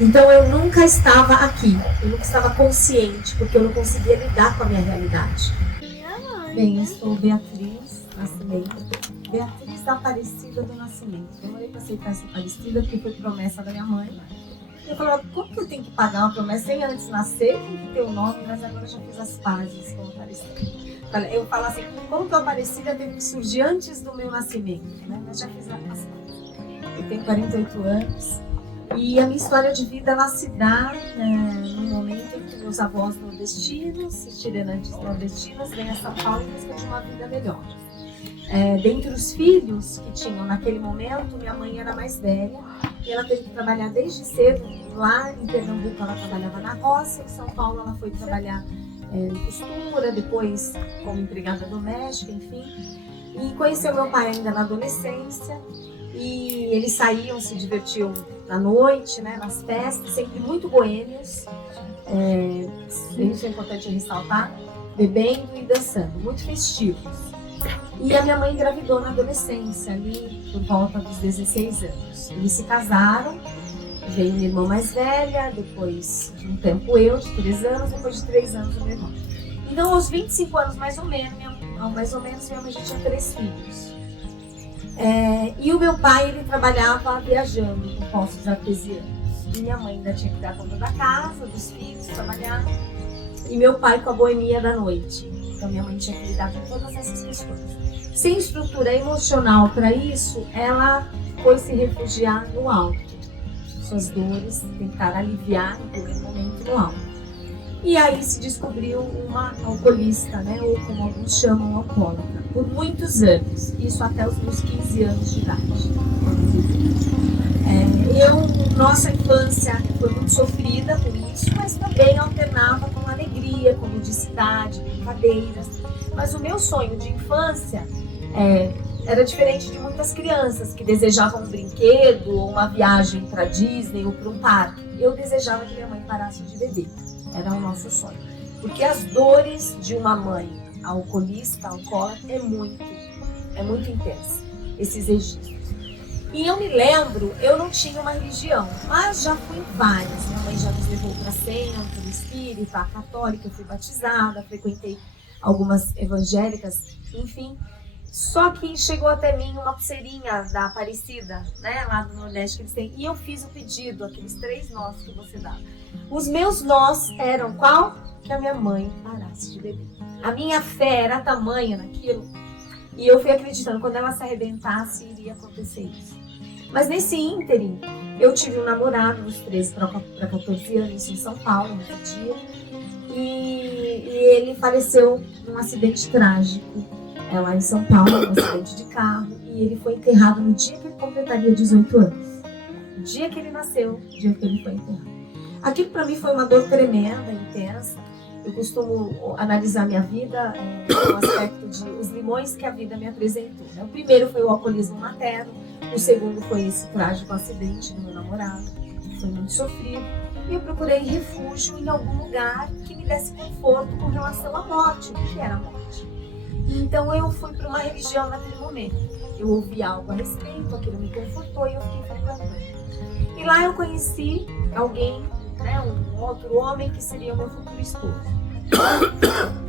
Então eu nunca estava aqui, eu nunca estava consciente, porque eu não conseguia lidar com a minha realidade. Bem, eu sou Beatriz Nascimento, Beatriz Aparecida do Nascimento. Eu demorei para aceitar essa Aparecida porque foi promessa da minha mãe. Eu falava, como que eu tenho que pagar uma promessa sem antes nascer? Tem que ter o nome, mas agora eu já fiz as pazes com Aparecida. Eu falo assim, como que a Aparecida teve que surgir antes do meu nascimento, né? Mas já fiz as pazes. Eu tenho 48 anos. E a minha história de vida, ela se dá no momento em que meus avós nordestinos, itinerantes nordestinos, vêm a São Paulo em busca de uma vida melhor. Dentre os filhos que tinham naquele momento, minha mãe era mais velha e ela teve que trabalhar desde cedo. Lá em Pernambuco ela trabalhava na roça, em São Paulo ela foi trabalhar em costura, depois como empregada doméstica, enfim. E conheceu meu pai ainda na adolescência. E eles saíam, se divertiam na noite, né, nas festas, sempre muito boêmios, isso é importante ressaltar, bebendo e dançando, muito festivos. E a minha mãe engravidou na adolescência, ali por volta dos 16 anos. Eles se casaram, veio minha irmã mais velha, depois de um tempo eu, de 3 anos, depois de 3 anos o meu irmão. Então, aos 25 anos mais ou menos, minha mãe já tinha 3 filhos. E o meu pai, ele trabalhava viajando com postos artesianos. E minha mãe ainda tinha que dar conta da casa, dos filhos, trabalhar. E meu pai com a boemia da noite. Então minha mãe tinha que lidar com todas essas questões. Sem estrutura emocional para isso, ela foi se refugiar no álcool. Suas dores, tentar aliviar no primeiro momento no álcool. E aí se descobriu uma alcoolista, né? Ou como alguns chamam, alcoólatra. Por muitos anos, isso até os meus 15 anos de idade. Nossa infância foi muito sofrida por isso, mas também alternava com alegria, com ludicidade, brincadeiras. Mas o meu sonho de infância era diferente de muitas crianças que desejavam um brinquedo, ou uma viagem para Disney ou para um parque. Eu desejava que minha mãe parasse de beber. Era o nosso sonho. Porque as dores de uma mãe alcoolista, alcoólatra, é muito intensa, esses registros. E eu me lembro, eu não tinha uma religião, mas já fui em várias. Minha mãe já nos levou para centro espírita, católica, eu fui batizada, frequentei algumas evangélicas, enfim. Só que chegou até mim uma pulseirinha da Aparecida, né, lá do Nordeste que eles têm, e eu fiz o pedido, aqueles 3 nós que você dá. Os meus nós eram qual? Que a minha mãe parasse de beber. A minha fé era tamanha naquilo, e eu fui acreditando, quando ela se arrebentasse, iria acontecer isso. Mas nesse ínterim, eu tive um namorado dos 13 para 14 anos em São Paulo, nesse dia, e ele faleceu num acidente trágico, lá em São Paulo, num acidente de carro, e ele foi enterrado no dia que ele completaria 18 anos. O dia que ele nasceu, o dia que ele foi enterrado. Aquilo para mim foi uma dor tremenda, intensa. Eu costumo analisar minha vida no aspecto de os limões que a vida me apresentou. O primeiro foi o alcoolismo materno, o segundo foi esse trágico acidente do meu namorado, que foi muito sofrido. E eu procurei refúgio em algum lugar que me desse conforto com relação à morte. O que era a morte? Então eu fui para uma religião naquele momento. Eu ouvi algo a respeito, aquilo me confortou e eu fiquei frequentando. E lá eu conheci alguém, né, um outro homem que seria o meu futuro esposo.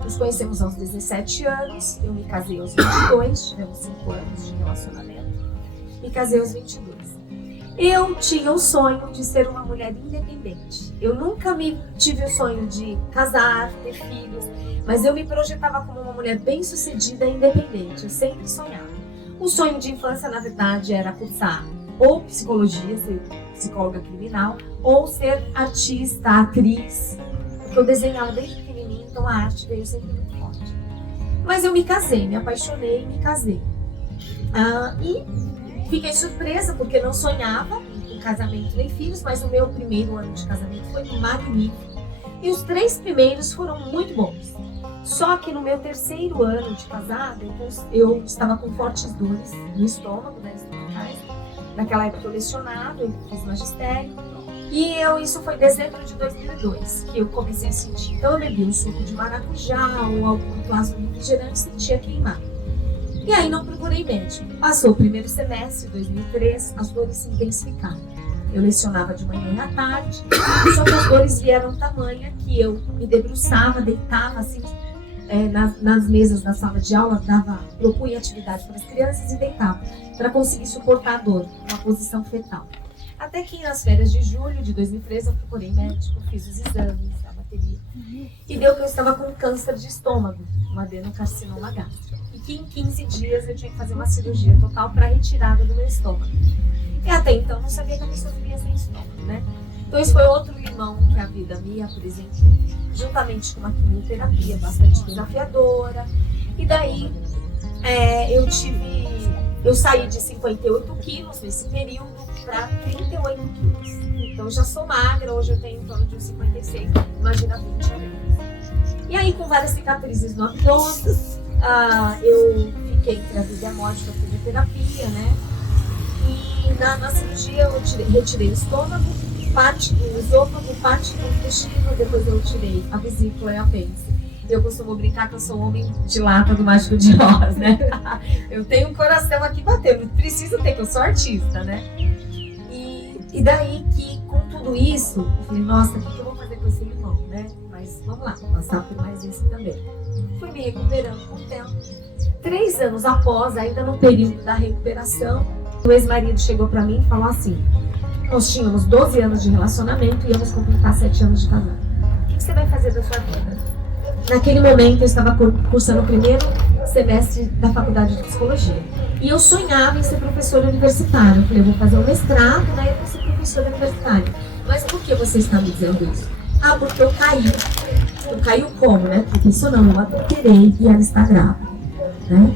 Nos conhecemos aos 17 anos, eu me casei aos 22, tivemos 5 anos de relacionamento, me casei aos 22. Eu tinha o sonho de ser uma mulher independente. Eu nunca tive o sonho de casar, ter filhos, mas eu me projetava como uma mulher bem-sucedida e independente. Eu sempre sonhava. O sonho de infância, na verdade, era cursar ou psicologia, ser psicóloga criminal, ou ser artista, atriz. Porque eu desenhava desde pequenininha, então a arte veio sempre muito forte. Mas eu me casei, me apaixonei e me casei. E fiquei surpresa porque não sonhava com casamento nem filhos, mas o meu primeiro ano de casamento foi magnífico. E os 3 primeiros foram muito bons. Só que no meu 3º ano de casada, eu estava com fortes dores no estômago, né, estomacais. Naquela época eu lecionava, eu fiz magistério. E isso foi em dezembro de 2002 que eu comecei a sentir. Então eu bebi um suco de maracujá ou algum plasma refrigerante e sentia queimar. E aí não procurei médico. Passou o primeiro semestre, 2003, as dores se intensificaram. Eu lecionava de manhã e à tarde, só que as dores vieram tamanha que eu me debruçava, deitava assim, nas mesas da sala de aula, propunha atividade para as crianças e deitava, para conseguir suportar a dor, uma posição fetal. Até que nas férias de julho de 2013 eu procurei médico, fiz os exames, a bateria, e deu que eu estava com câncer de estômago, um adenocarcinoma gástrico, e que em 15 dias eu tinha que fazer uma cirurgia total para retirada do meu estômago. E até então não sabia que a pessoa vivia sem estômago, né? Então esse foi outro limão que a vida me apresentou, juntamente com uma quimioterapia bastante desafiadora. E daí eu saí de 58 quilos nesse período para 38 quilos. Então eu já sou magra, hoje eu tenho em torno de uns 56, imagina 20 anos. E aí com várias cicatrizes no abdômen, eu fiquei entre a vida e a morte com a quimioterapia, né? E na cirurgia eu retirei o estômago, parte do esôfago, parte do intestino, depois eu tirei a vesícula e a apêndice. Eu costumo brincar que eu sou o homem de lata do Mágico de Oz, né? Eu tenho um coração aqui batendo, preciso ter, que eu sou artista, né? E daí que, com tudo isso, eu falei, nossa, o que eu vou fazer com esse limão, né? Mas vamos lá, vou passar por mais esse também. Fui me recuperando com o tempo. 3 anos após, ainda no período da recuperação, o ex-marido chegou pra mim e falou assim, nós tínhamos 12 anos de relacionamento e íamos completar 7 anos de casado. O que você vai fazer da sua vida? Naquele momento eu estava cursando o primeiro semestre da faculdade de psicologia. E eu sonhava em ser professora universitária. Eu falei, eu vou fazer um mestrado, né? Eu vou ser professora universitária. Mas por que você está me dizendo isso? Ah, porque eu caí. Eu caí como, né? Porque isso não, eu adulterei e ela está grávida, né?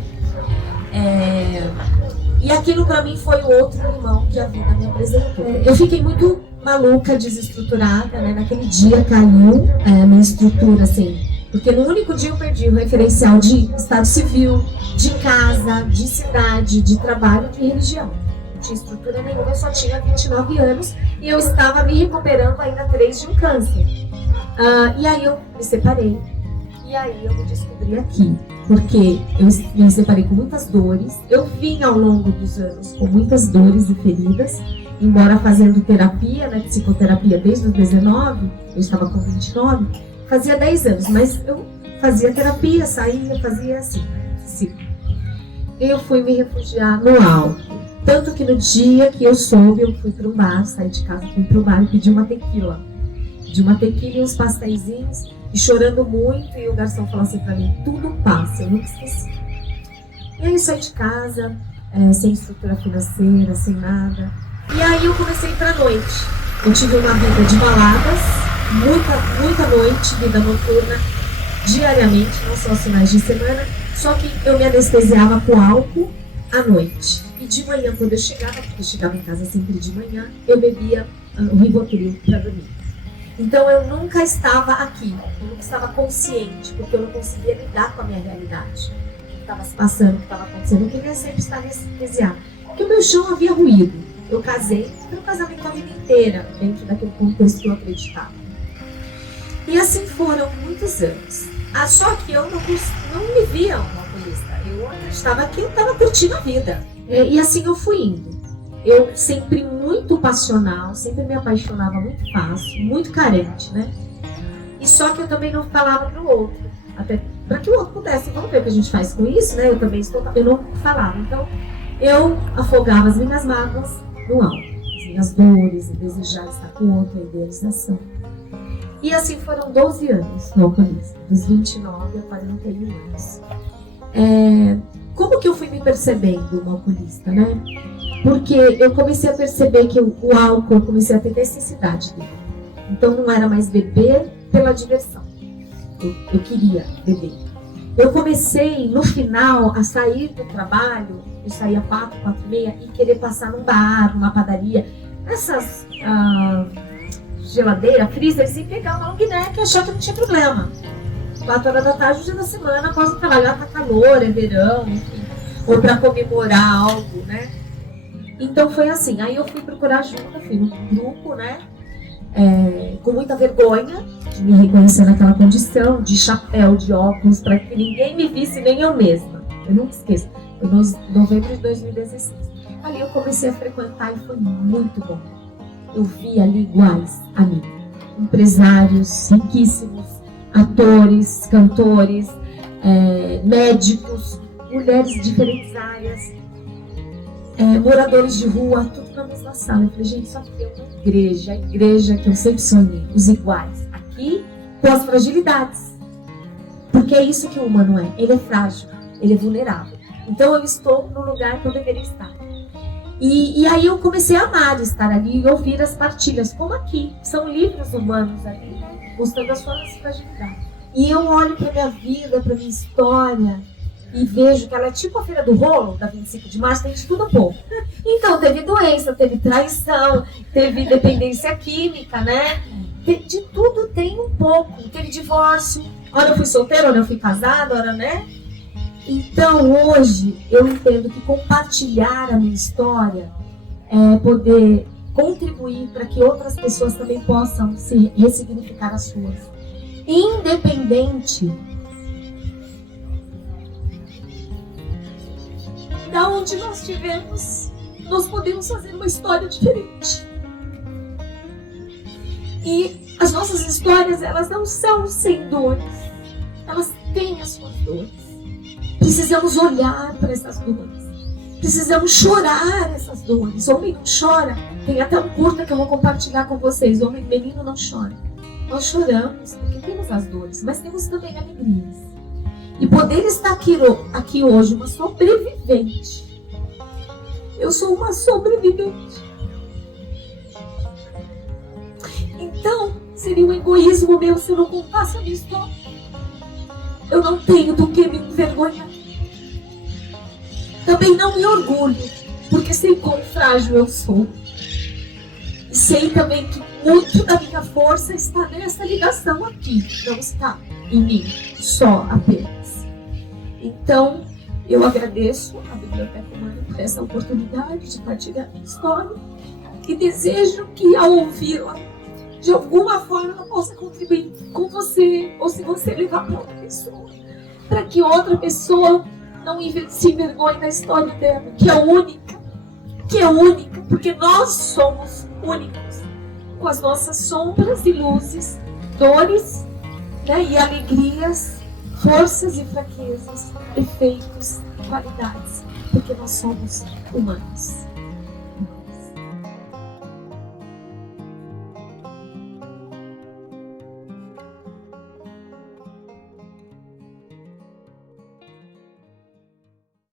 E aquilo pra mim foi o outro limão que a vida me apresentou. Eu fiquei muito maluca, desestruturada, né? Naquele dia caiu minha estrutura, assim. Porque no único dia eu perdi o referencial de estado civil, de casa, de cidade, de trabalho, de religião. Não tinha estrutura nenhuma, eu só tinha 29 anos e eu estava me recuperando ainda 3 de um câncer. E aí eu me separei. E aí eu me descobri aqui, porque eu me separei com muitas dores. Eu vim ao longo dos anos com muitas dores e feridas, embora fazendo terapia, né, psicoterapia desde os 19, eu estava com 29, fazia 10 anos, mas eu fazia terapia, saía, fazia assim, sim. Eu fui me refugiar no álcool. Tanto que no dia que eu soube, eu fui para um bar, saí de casa, fui para o bar e pedi uma tequila. Pedi uma tequila e uns pastéisinhos, e chorando muito, e o garçom falou assim pra mim, tudo passa, eu nunca esqueci. E aí eu saí de casa, sem estrutura financeira, sem nada. E aí eu comecei a ir pra noite. Eu tive uma vida de baladas, muita noite, vida noturna, diariamente, não só aos finais de semana, só que eu me anestesiava com álcool à noite. E de manhã, quando eu chegava, porque eu chegava em casa sempre de manhã, eu bebia o Rivotril para dormir. Então eu nunca estava aqui, eu nunca estava consciente, porque eu não conseguia lidar com a minha realidade. O que estava se passando, o que estava acontecendo, eu queria sempre estar anestesiada. Porque o meu chão havia ruído. Eu casei, foi um casamento a vida inteira, dentro daquele contexto que eu acreditava. E assim foram muitos anos. Só que eu não me via uma alcoolista. Eu acreditava que eu estava curtindo a vida. E assim eu fui indo. Eu sempre muito passional, sempre me apaixonava muito fácil, muito carente, né? E só que eu também não falava pro outro, até para que o outro pudesse, vamos ver o que a gente faz com isso, né? Eu não falava, então eu afogava as minhas mágoas no álcool, as minhas dores, o desejar estar com o outro, a idealização. E assim foram 12 anos no alcoolismo, dos 29 a 41 anos. Como que eu fui me percebendo uma alcoolista, né? Porque eu comecei a perceber que o álcool, eu comecei a ter necessidade dele. Então não era mais beber pela diversão. Eu queria beber. Eu comecei, no final, a sair do trabalho, eu saía 4, 4h30, e querer passar num bar, numa padaria, nessas geladeira, freezer, e pegar uma long neck e achar que não tinha problema. 4 horas da tarde, um dia da semana, após o trabalho, tá calor, é verão, enfim. Ou para comemorar algo, né? Então foi assim, aí eu fui procurar ajuda, fui num grupo, né, com muita vergonha de me reconhecer naquela condição, de chapéu, de óculos, para que ninguém me visse, nem eu mesma. Eu nunca esqueço, foi em novembro de 2016. Ali eu comecei a frequentar e foi muito bom. eu vi ali iguais a mim. Empresários riquíssimos, atores, cantores, médicos, mulheres de diferentes áreas, moradores de rua, tudo na mesma sala. Eu falei, gente, só que é uma igreja, a igreja que eu sempre sonhei, os iguais, aqui com as fragilidades. Porque é isso que o humano é, ele é frágil, ele é vulnerável. Então eu estou no lugar que eu deveria estar. E aí eu comecei a amar estar ali e ouvir as partilhas, como aqui, são livros humanos ali, mostrando as suas fragilidades. E eu olho para minha vida, para minha história, e vejo que ela é tipo a Feira do Rolo, da 25 de março, tem de tudo um pouco. Então, teve doença, teve traição, teve dependência química, né? De tudo tem um pouco. Teve divórcio, ora eu fui solteira, ora eu fui casada, ora, né? Então, hoje, eu entendo que compartilhar a minha história é poder contribuir para que outras pessoas também possam se ressignificar as suas. Independente da onde nós estivermos, nós podemos fazer uma história diferente. E as nossas histórias, elas não são sem dores. Elas têm as suas dores. Precisamos olhar para essas dores. Precisamos chorar essas dores. Homem não chora. Tem até um curta que eu vou compartilhar com vocês. Homem, menino não chora. Nós choramos porque temos as dores, mas temos também alegrias. E poder estar aqui hoje, uma sobrevivente. Eu sou uma sobrevivente. Então, seria um egoísmo meu se eu não contasse a minha história. Eu não tenho do que me envergonhar. Também não me orgulho, porque sei quão frágil eu sou. E sei também que muito da minha força está nessa ligação aqui, não está em mim, só apenas. Então, eu agradeço à Biblioteca Humana por essa oportunidade de partilhar a minha história e desejo que, ao ouvi-la, de alguma forma ela possa contribuir com você, ou se você levar para outra pessoa, para que outra pessoa não se envergonhe da história dela, que é única, porque nós somos únicos, com as nossas sombras e luzes, dores, né, e alegrias, forças e fraquezas, efeitos, qualidades, porque nós somos humanos.